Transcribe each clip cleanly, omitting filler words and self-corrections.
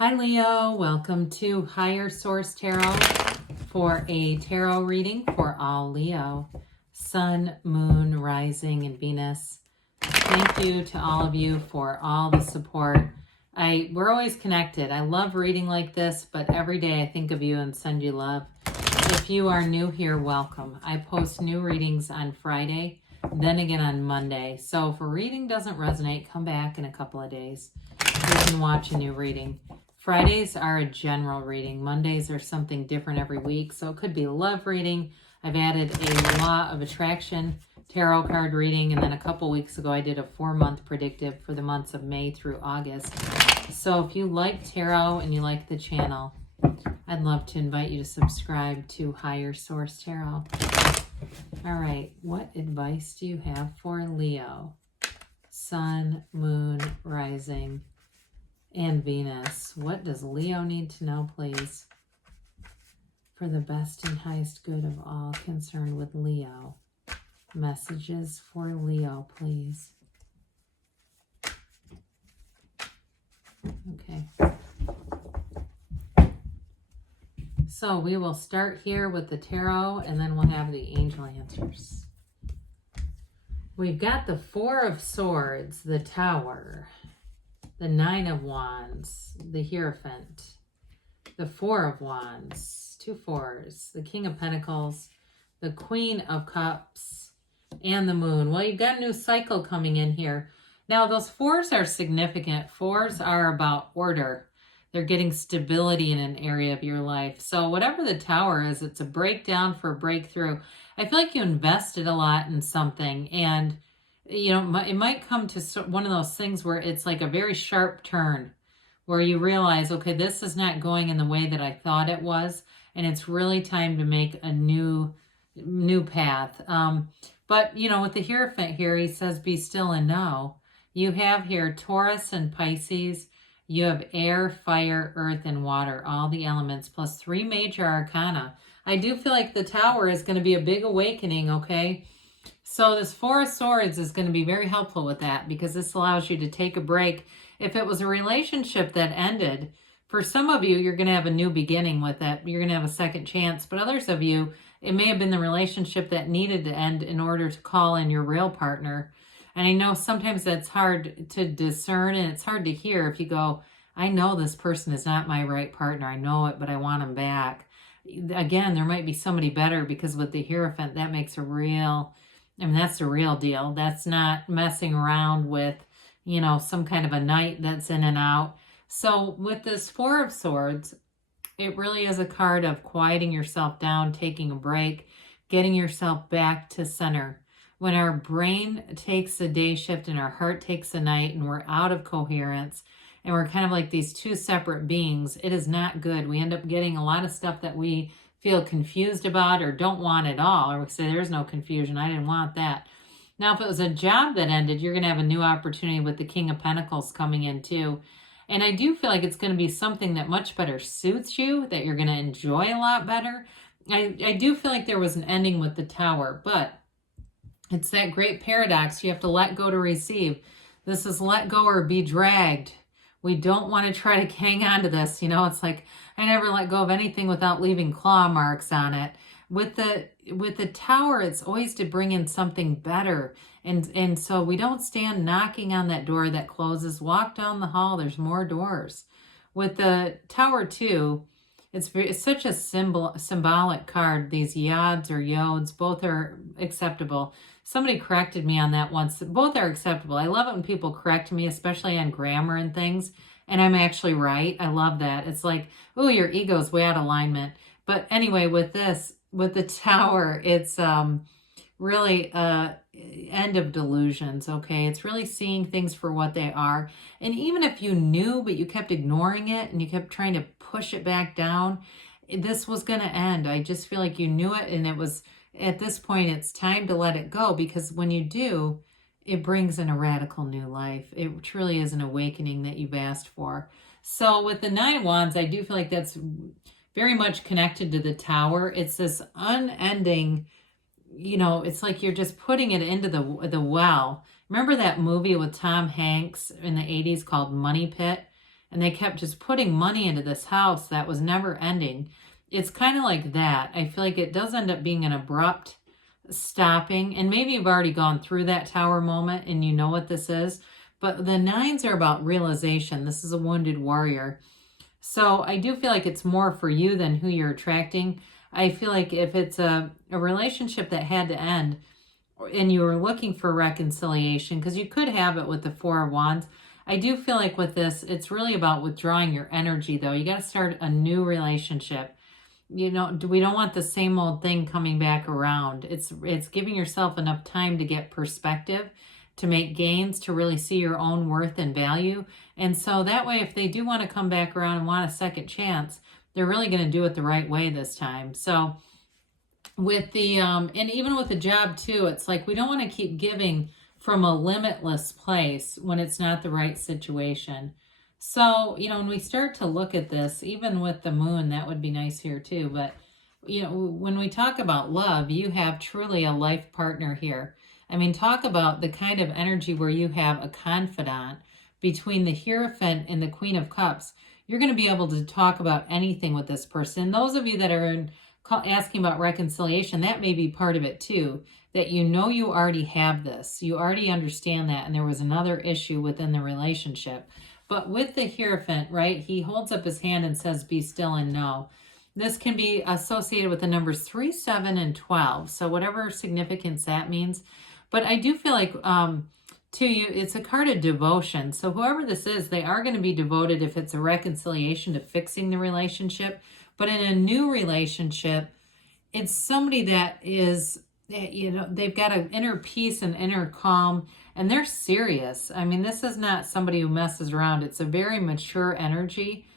Hi Leo, welcome to Higher Source Tarot for a tarot reading for all Leo, Sun, Moon, Rising, and Venus. Thank you to all of you for all the support. We're always connected. I love reading like this, but every day I think of you and send you love. If you are new here, welcome. I post new readings on Friday, then again on Monday. So if a reading doesn't resonate, come back in a couple of days. You can watch a new reading. Fridays are a general reading. Mondays are something different every week. So it could be a love reading. I've added a law of attraction tarot card reading. And then a couple weeks ago, I did a 4-month predictive for the months of May through August. So if you like tarot and you like the channel, I'd love to invite you to subscribe to Higher Source Tarot. All right, what advice do you have for Leo? Sun, Moon, Rising, and Venus. What does Leo need to know, please? For the best and highest good of all concerned with Leo. Messages for Leo, please. Okay. So we will start here with the tarot, and then we'll have the angel answers. We've got the Four of Swords, the Tower, the Nine of Wands, the Hierophant, the Four of Wands, 2 fours, the King of Pentacles, the Queen of Cups, and the Moon. Well, you've got a new cycle coming in here. Now, those fours are significant. Fours are about order. They're getting stability in an area of your life. So whatever the Tower is, it's a breakdown for a breakthrough. I feel like you invested a lot in something, and you know, it might come to one of those things where it's like a very sharp turn where you realize, okay, this is not going in the way that I thought it was, and it's really time to make a new path. But, you know, with the Hierophant here, he says, be still and know. You have here Taurus and Pisces. You have air, fire, earth, and water, all the elements, plus 3 major arcana. I do feel like the Tower is going to be a big awakening, okay? So this Four of Swords is going to be very helpful with that, because this allows you to take a break. If it was a relationship that ended, for some of you, you're going to have a new beginning with it. You're going to have a second chance. But others of you, it may have been the relationship that needed to end in order to call in your real partner. And I know sometimes that's hard to discern, and it's hard to hear if you go, I know this person is not my right partner. I know it, but I want him back. Again, there might be somebody better, because with the Hierophant, that makes a real... I mean, that's the real deal. That's not messing around with, you know, some kind of a knight that's in and out. So with this Four of Swords, it really is a card of quieting yourself down, taking a break, getting yourself back to center. When our brain takes a day shift and our heart takes a night, and we're out of coherence, and we're kind of like these two separate beings, it is not good. We end up getting a lot of stuff that we feel confused about or don't want at all, or we say there's no confusion, I didn't want that. Now, if it was a job that ended, you're going to have a new opportunity with the King of Pentacles coming in too. And I do feel like it's going to be something that much better suits you, that you're going to enjoy a lot better. I do feel like there was an ending with the Tower, but it's that great paradox. You have to let go to receive. This is let go or be dragged. We don't want to try to hang on to this. You know, it's like, I never let go of anything without leaving claw marks on it. With the Tower, it's always to bring in something better. And so we don't stand knocking on that door that closes. Walk down the hall. There's more doors. With the Tower too, it's such a symbolic card. These yods or yodes, both are acceptable. Somebody corrected me on that once. Both are acceptable. I love it when people correct me, especially on grammar and things, and I'm actually right. I love that. It's like, oh, your ego's way out of alignment. But anyway, with this, with the Tower, it's really end of delusions, okay? It's really seeing things for what they are. And even if you knew, but you kept ignoring it and you kept trying to push it back down, this was going to end. I just feel like you knew it, and it was... At this point, it's time to let it go, because when you do, it brings in a radical new life. It truly is an awakening that you've asked for. So with the Nine of Wands, I do feel like that's very much connected to the Tower. It's this unending, you know, it's like you're just putting it into the well. Remember that movie with Tom Hanks in the 80s called Money Pit? and they kept just putting money into this house that was never ending. It's kind of like that. I feel like it does end up being an abrupt stopping, and maybe you've already gone through that tower moment and you know what this is, but the nines are about realization. This is a wounded warrior. So I do feel like it's more for you than who you're attracting. I feel like if it's a relationship that had to end and you were looking for reconciliation, because you could have it with the Four of Wands, I do feel like with this, it's really about withdrawing your energy, though. You got to start a new relationship. You know, we don't want the same old thing coming back around. It's giving yourself enough time to get perspective, to make gains, to really see your own worth and value. And so that way, if they do want to come back around and want a second chance, they're really going to do it the right way this time. So with the, and even with the job too, it's like we don't want to keep giving from a limitless place when it's not the right situation. So, you know, when we start to look at this, even with the moon, that would be nice here too. But, you know, when we talk about love, you have truly a life partner here. I mean, talk about the kind of energy where you have a confidant between the Hierophant and the Queen of Cups. You're going to be able to talk about anything with this person. Those of you that are asking about reconciliation, that may be part of it too, that you know you already have this. You already understand that, and there was another issue within the relationship. But with the Hierophant, right, he holds up his hand and says, be still and know. This can be associated with the numbers 3, 7, and 12. So whatever significance that means. But I do feel like, to you, it's a card of devotion. So whoever this is, they are going to be devoted if it's a reconciliation to fixing the relationship. But in a new relationship, it's somebody that is, you know, they've got an inner peace and inner calm, and they're serious. I mean, this is not somebody who messes around. It's a very mature energy.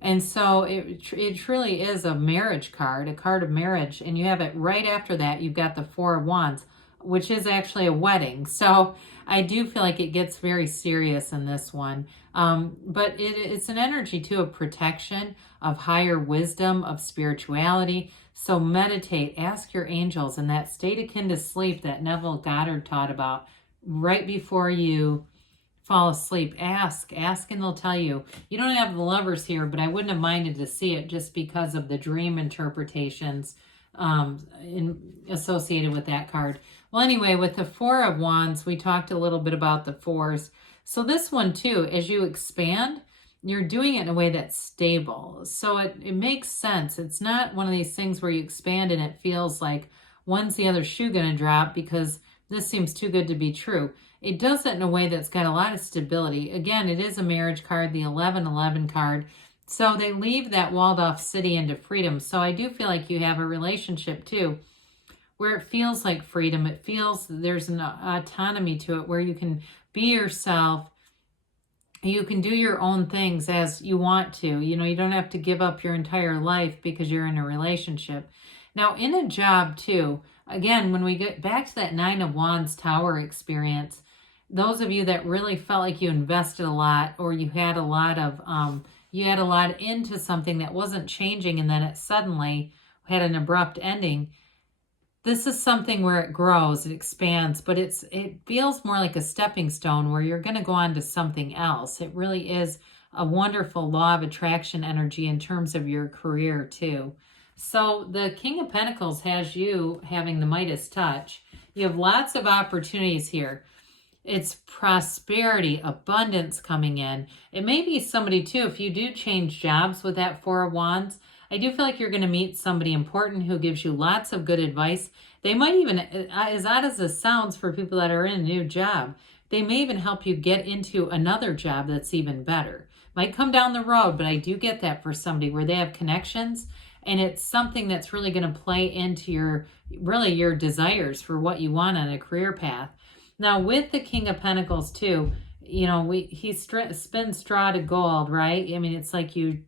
And so it truly is a marriage card, a card of marriage. And you have it right after that. You've got the Four of Wands, which is actually a wedding. So I do feel like it gets very serious in this one. But it's an energy too of protection, of higher wisdom, of spirituality. So meditate, ask your angels, and that state akin to sleep that Neville Goddard taught about right before you fall asleep. Ask and they'll tell you. You don't have the Lovers here, but I wouldn't have minded to see it just because of the dream interpretations associated with that card. Well, anyway, with the Four of Wands, we talked a little bit about the fours. So this one too, as you expand, you're doing it in a way that's stable. So it makes sense. It's not one of these things where you expand and it feels like when's the other shoe going to drop because this seems too good to be true. It does it in a way that's got a lot of stability. Again, it is a marriage card, the 1111 card. So they leave that walled off city into freedom. So I do feel like you have a relationship too, where it feels like freedom. It feels there's an autonomy to it where you can be yourself. You can do your own things as you want to. You know, you don't have to give up your entire life because you're in a relationship. Now, in a job too, again, when we get back to that Nine of Wands tower experience, those of you that really felt like you invested a lot or you had a lot into something that wasn't changing and then it suddenly had an abrupt ending, this is something where it grows, it expands, but it feels more like a stepping stone where you're going to go on to something else. It really is a wonderful law of attraction energy in terms of your career too. So the King of Pentacles has you having the Midas touch. You have lots of opportunities here. It's prosperity, abundance coming in. It may be somebody too, if you do change jobs with that Four of Wands, I do feel like you're going to meet somebody important who gives you lots of good advice. They might even, as odd as this sounds for people that are in a new job, they may even help you get into another job that's even better. Might come down the road, but I do get that for somebody where they have connections and it's something that's really going to play into your desires for what you want on a career path. Now with the King of Pentacles too, you know, he spins straw to gold, right? I mean, it's like you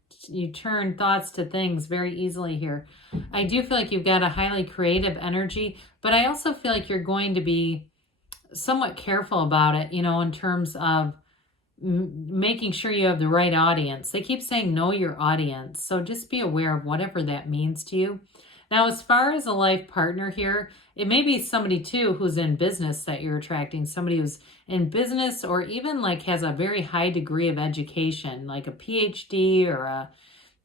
turn thoughts to things very easily here. I do feel like you've got a highly creative energy, but I also feel like you're going to be somewhat careful about it, you know, in terms of making sure you have the right audience. They keep saying know your audience, so just be aware of whatever that means to you. Now, as far as a life partner here, it may be somebody too who's in business that you're attracting, somebody who's in business or even like has a very high degree of education, like a PhD or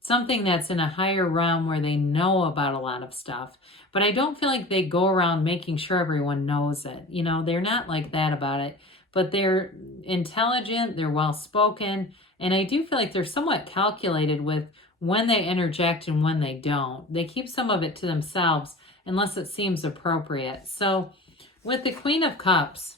something that's in a higher realm where they know about a lot of stuff. But I don't feel like they go around making sure everyone knows it. You know, they're not like that about it, but they're intelligent, they're well spoken, and I do feel like they're somewhat calculated with when they interject and when they don't. They keep some of it to themselves unless it seems appropriate. So with the Queen of Cups,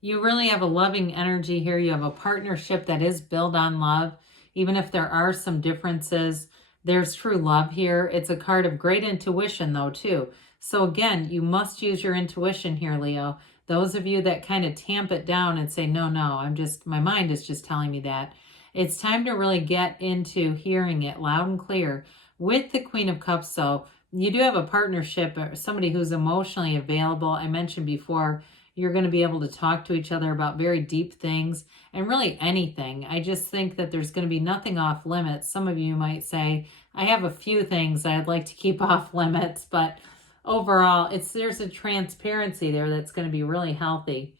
you really have a loving energy here. You have a partnership that is built on love. Even if there are some differences, there's true love here. It's a card of great intuition though too. So again, you must use your intuition here, Leo. Those of you that kind of tamp it down and say, no, my mind is just telling me that. It's time to really get into hearing it loud and clear. With the Queen of Cups, though, you do have a partnership or somebody who's emotionally available. I mentioned before, you're going to be able to talk to each other about very deep things and really anything. I just think that there's going to be nothing off limits. Some of you might say, I have a few things I'd like to keep off limits, but overall, there's a transparency there that's going to be really healthy.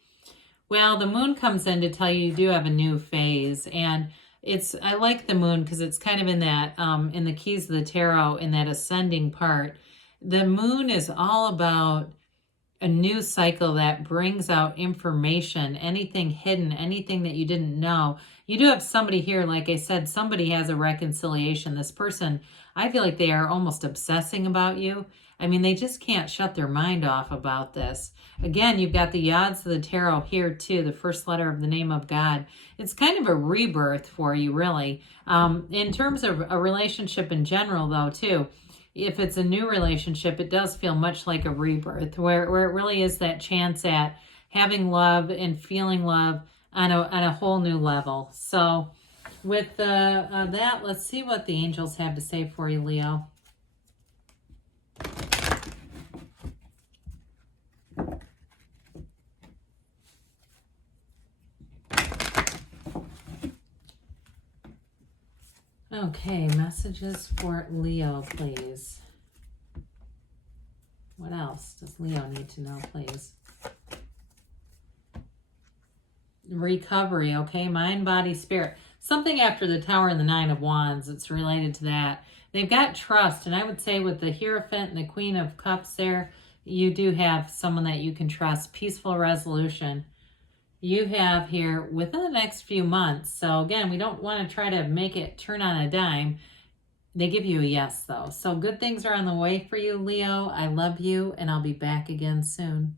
Well, the moon comes in to tell you do have a new phase, and I like the moon because it's kind of in that, in the keys of the tarot, in that ascending part. The moon is all about a new cycle that brings out information, anything hidden, anything that you didn't know. You do have somebody here, like I said, somebody has a reconciliation. This person, I feel like they are almost obsessing about you. I mean, they just can't shut their mind off about this. Again, you've got the Yads of the Tarot here too, the first letter of the name of God. It's kind of a rebirth for you, really. In terms of a relationship in general, though, too, if it's a new relationship, it does feel much like a rebirth, where it really is that chance at having love and feeling love on a whole new level. So with that, let's see what the angels have to say for you, Leo. Okay, messages for Leo, please. What else does Leo need to know, please? Recovery, okay? Mind, body, spirit. Something after the Tower and the Nine of Wands, it's related to that. They've got trust, and I would say with the Hierophant and the Queen of Cups there, you do have someone that you can trust. Peaceful resolution. You have here within the next few months. So again, we don't want to try to make it turn on a dime. They give you a yes, though. So good things are on the way for you, Leo. I love you, and I'll be back again soon.